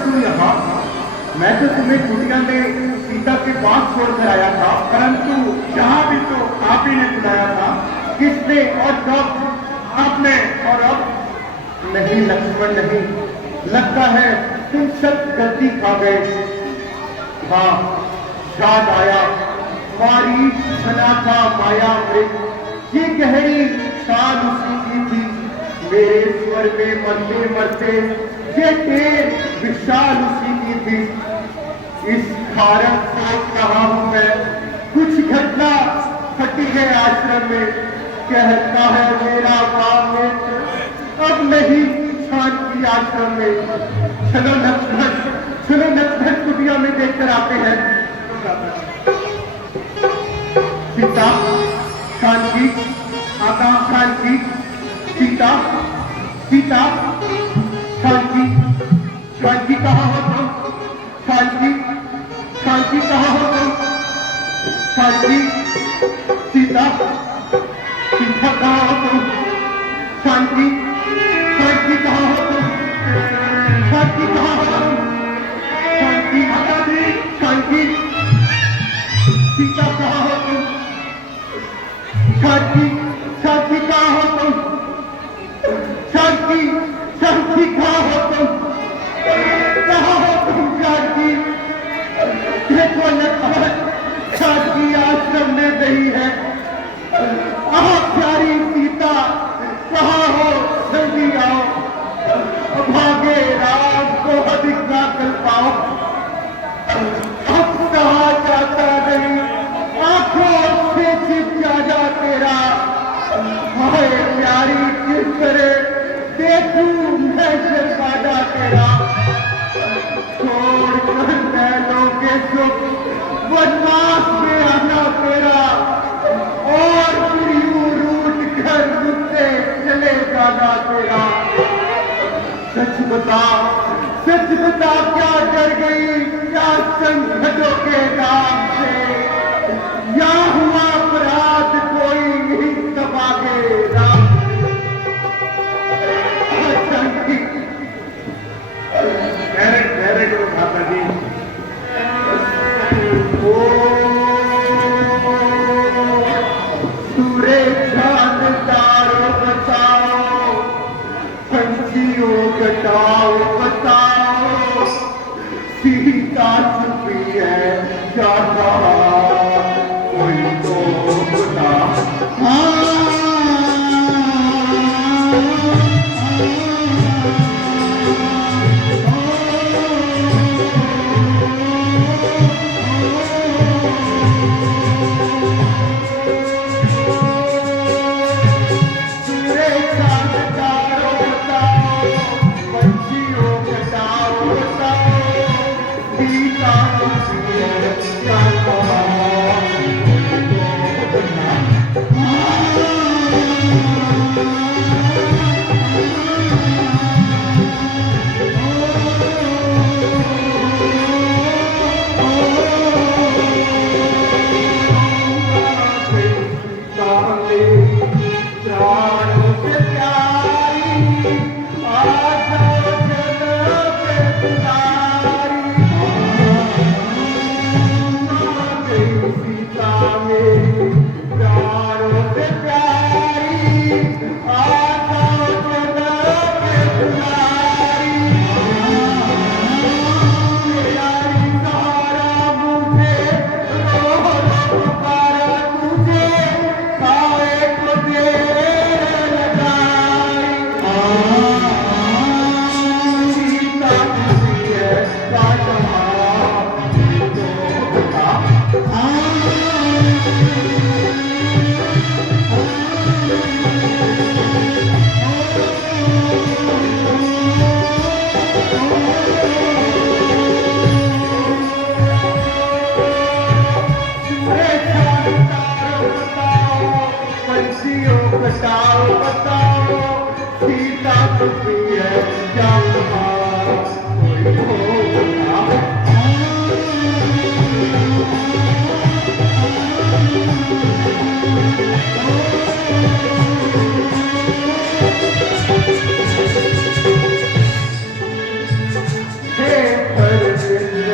तू यहाँ? मैं तो तुम्हें कुटिया में सीता के पास छोड़कर आया था, परंतु यहाँ भी तो आप ही ने बुलाया था। किसने और कब? आपने। और अब? नहीं लक्ष्मण नहीं, लगता है तुम सब गलती खा गए। हाँ, याद आया, मारी बना था माया मृग, ये गहरी शान उसी की थी। मेरे स्वर में मरते मरते ये टेर विशाल उसी की थी। इस कारण सोच रहा हूं मैं, कुछ घटना घटी है आश्रम में। कहता है मेरा बाप मित्र, अब नहीं शांति आश्रम में। चलो लक्ष्मण कुटिया में देखकर आते हैं। सीता, शांति, आका शांति, सीता, सीता, शांति, शांति कहाँ हो तुम? शांति, शांति कहाँ हो तुम? शांति, सीता, सीता कहाँ हो तुम? शांति, शांति कहाँ हो तुम? शांति कहाँ हो तुम? शांति, शांति, सीता कहाँ हो तुम? शांति, शांति कहाँ हो तुम? शांति, शांति कहाँ हो तुम? कहाँ हो तुम शांति? देखो लक्ष्मण, शांति आश्रम में नहीं है। प्यारी सीता कहाँ हो? जल्दी आओ, भागे राम को अधिक ना कर पाओ। अब कहाँ जाता नहीं, आंखों से छिप जा तेरा। हाय प्यारी किस तरह देखूं मैं शर्मादा तेरा। छोड़कर बैलों के सुख वनवास में आना तेरा, और फिर यूं रूठ कर मुझसे चले जाना तेरा। सच बता क्या डर गई? क्या संकटों के नाम से? या हुआ अपराध कोई नहीं दबागेगा? ठहरे करो माता जी। सूरज चांद तारों बताओ, पंछियों घटाओ बताओ, सीता छुपी है क्या कहा? कोई तो बता।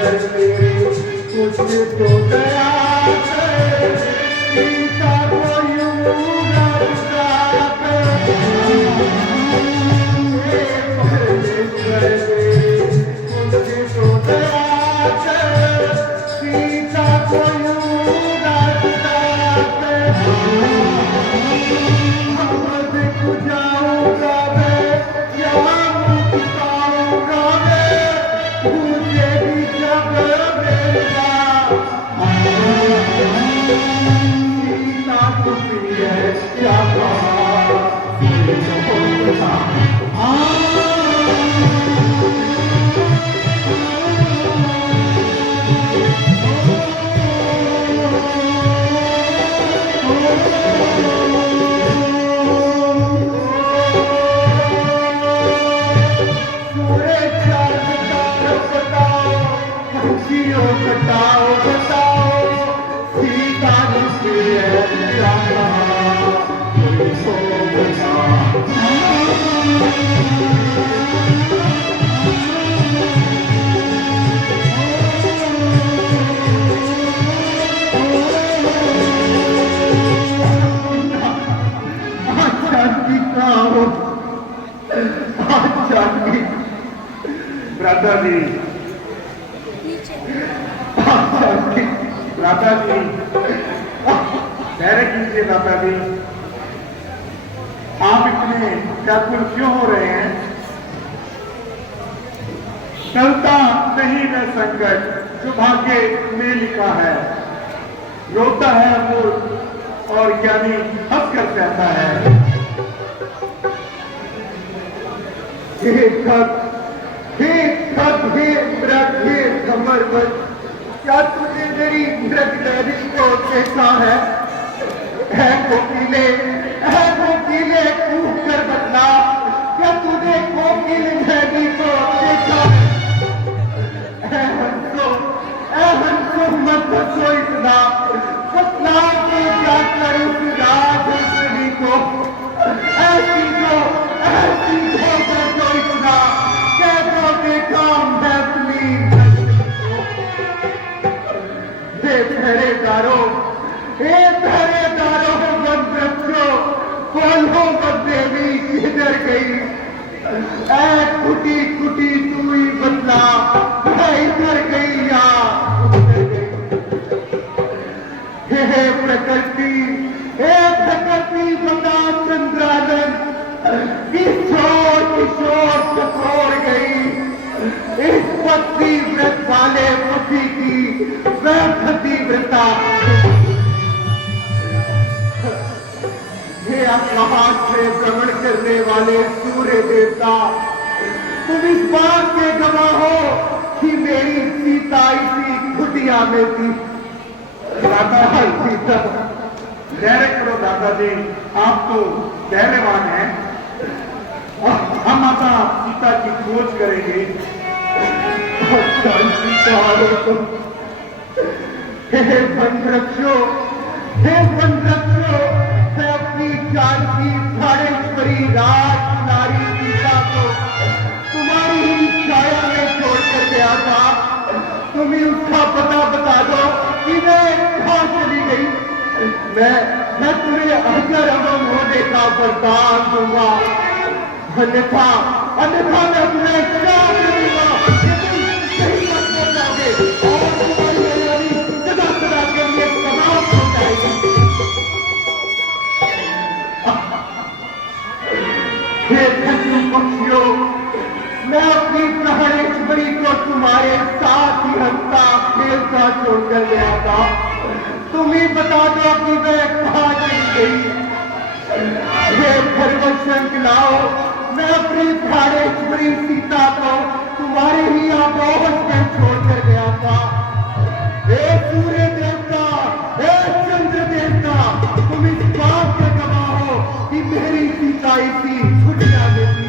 कर ले, कुछ तो दया कर, सीता को यूं रखता कर, कर ले, कुछ तो दया कर, सीता को यूं रखता कर, हम दिख जाऊंगा मैं, यहाँ मुझ पाऊंगा मैं, मुझे भी जब मिलना, सीता खुशी है क्या कहा, बताओ बताओ सीता खुशी है क्या कहा, राधा जी, राधा जी, धैर्य कीजिए राधा जी, आप इतने व्याकुल क्यों हो रहे हैं? चलता नहीं वह संकट जो भाग्य में लिखा है, रोता है मूर्ख और ज्ञानी हंसकर कहता है। हे खत, हे खत, हे मृग, हे कमरबंद, क्या तुझे मेरी मृगनैनी को देखा है? कोकिले कूद कर बदला, क्या तूने कोकिल नैनी को देखा है? हंसो मत हंसो इतना, बदला के जाकर उस राजनी को, ऐसी को कर दो इतना, कह दो देखा मैं अपनी पहरेदारों वन वृक्षों, बोलो देवी किधर गई? कुटी कुटी तू ही बदला, मैं इधर गई या उधर गई? हे प्रकृति बता चंद्रानंद, किशोर छोड़ गई इस पति व्रत वाले पति की व्यर्थती व्रता। हे आकाश में भ्रमण करने वाले सूर्य देवता, तुम इस बात के गवाह हो कि मेरी सीता इसी कुटिया में थी। सीता, धैर्य करो दादाजी, आप तो धैर्यवान हैं, हम माता सीता की खोज करेंगे। हे वन वृक्षों, मैं अपनी जानकी प्राणेश्वरी राजकुमारी सीता को तुम्हारी ही छाया में छोड़कर गया था। तुम ही उसका पता बता दो कि मैं कहाँ चली गई। मैं तुम्हें अगर अमन होने का वरदान दूंगा, अन्यथा मैं तुम्हें श्राप दूंगा कि तुम सही मत हो जाओगे और तुम्हारी हरियाणी सदा सदा के लिए समाप्त हो जाएगी। हे धन्य पक्षियों, मैं अपनी प्राणेश्वरी को तुम्हारे साथ ही हंसता खेलता छोड़कर गया था। तुम ही बता दो कि मैं कहाँ चली गई। हे धर्मशंक लाओ, मैं अपनी प्राणेश्वरी सीता को तुम्हारे ही आपोहन में छोड़कर गया था। हे सूर्य देवता, हे चंद्र देवता, तुम इस बात के गवाह हो कि मेरी सीता इसी कुटिया में थी।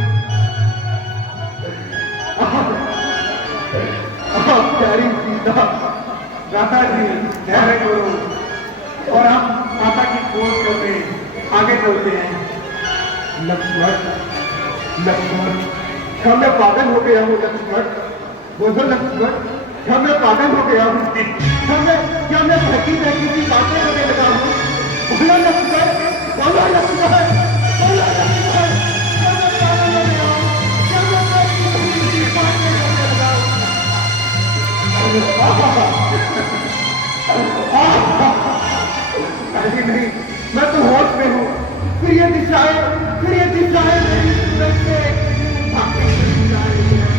प्यारी सीता, राधा जी धैर्य करो और हम माता की खोज करके आगे चलते हैं। लक्ष्मण, क्या मैं पागल हो गया हूँ? लक्ष्मण बोलो, लक्ष्मण क्या मैं पागल हो गया हूँ? क्या मैं बहकी बहकी की बातें करने लगा हूँ? बोलो लक्ष्मण, बोलो लक्ष्मण, बोलो लक्ष्मण, क्या मैं पागल हो गया हूँ? क्या मैं बहकी बहकी की बातें करने लगा हूँ? अरे नहीं, मैं तो होश में हूँ। फिर ये दिशाएं मेरी सूरज से भागती चली जा रही हैं।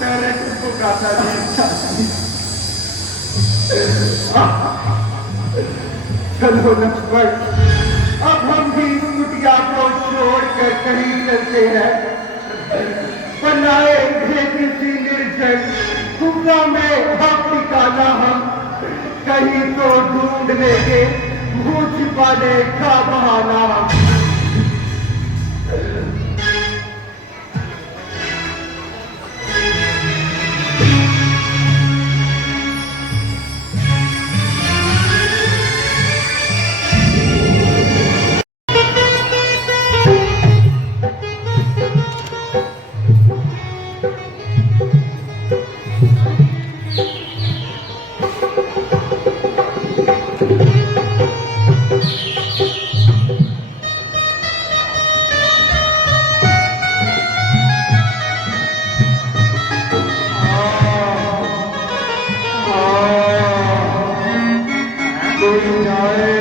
पहले तुमको गाता जी। चलो लक्ष्मण, अब हम भी इस कुटिया को छोड़कर कहीं चलते हैं। बनाएंगे किसी निर्जन गुफा में हम ठिकाना, हम कहीं तो ढूंढ लेंगे मुंह छिपाने का बहाना। कोई जाए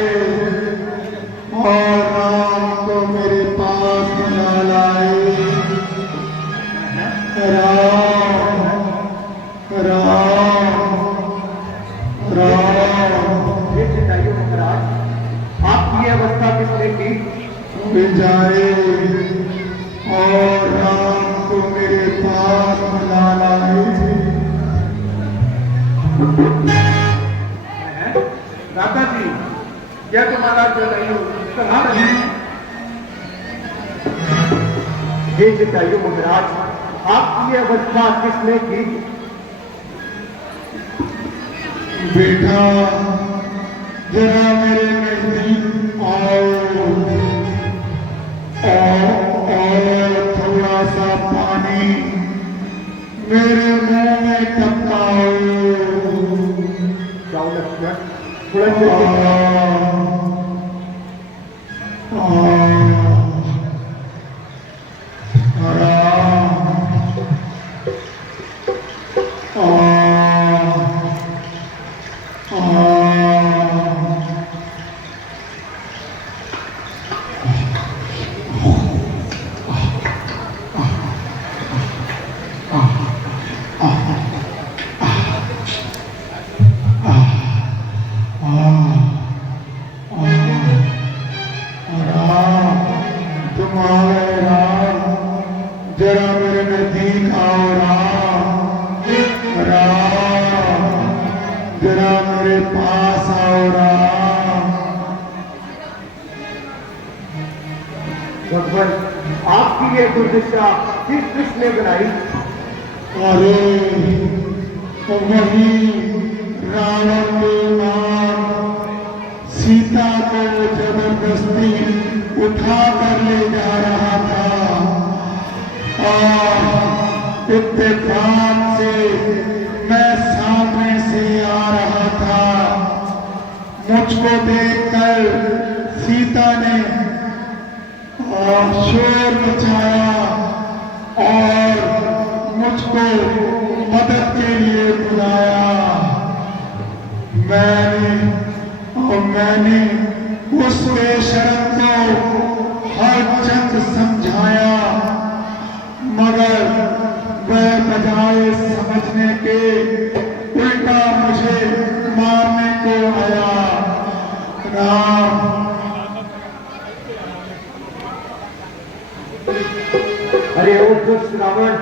और राम को मेरे पास बुला लाए। राम राम राम। ये चिताइए महाराज, आपकी ये अवस्था किसने की? कोई जाए और राम को मेरे पास बुला लाए। दादा जी, क्या तुम्हारा जो नहीं ये चिताइए महाराज, आपकी ये अवस्था किसने की? बेटा जरा मेरे नजदीक आओ और थोड़ा सा पानी मेरे मुंह में टपकाओ। जाओ लक्ष्मण, थोड़ा जरा मेरे नजदीक आओ राम। राम जरा मेरे पास आओ राम। भगवान, आपकी ये दुर्दशा किस किसने बनाई? अरे वही रावण के नाम सीता को जबरदस्ती उठा कर ले जा रहा था और इत्तेफाक से मैं सामने से आ रहा था। मुझको देखकर सीता ने शोर मचाया और मुझको मदद के लिए बुलाया। मैंने उस बेशरम को हर चंद समझाया, मगर वह बजाय समझने के उल्टा मुझे मारने को आया। राम अरे ओ दुष्ट रावण,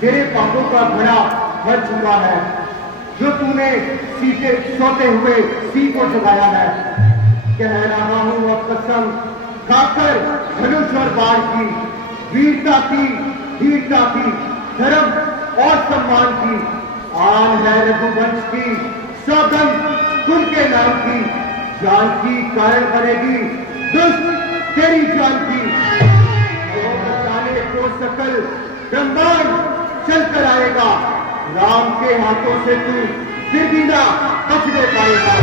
तेरे पापों का घड़ा भर चुका है। जो तूने सीते सोते हुए सी को जगाया है। कह रहा हूं अब कसम खाकर धनुष और बाण की, वीरता की, धीरता की, धर्म और सम्मान की, आन है रघुवंश की, सौगंध उनके नाम की, जान की कारण बनेगी दुष्ट तेरी जान की। तो सकल ब्रह्मांड चल कर आएगा, राम के हाथों से तू फिर भी ना बचने पाएगा।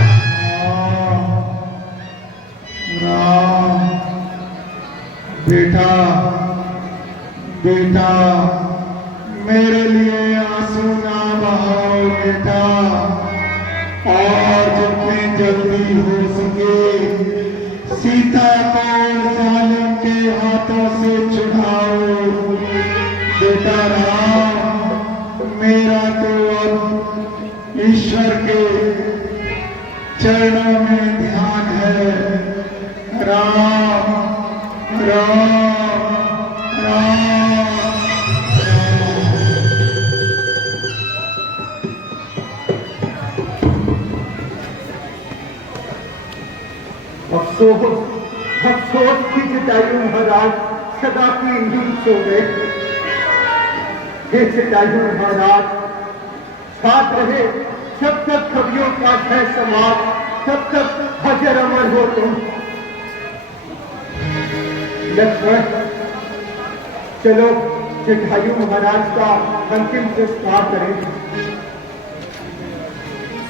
राम, बेटा बेटा, मेरे लिए आंसू ना बहाओ बेटा, और जितनी जल्दी हो सके सीता को जालिम के हाथों से छुड़ाओ बेटा। राम, मेरा तो अब ईश्वर के चरणों में ध्यान है। राम राम राम। अफसोस अफसोस की जटायु महाराज सदा की नींद सो गए। ये जटायु महाराज साथ रहे जब तक कवियों का है समाज, तब तक अजर अमर हो तुम। लक्ष्मण, चलो जटायु महाराज का अंतिम संस्कार करें।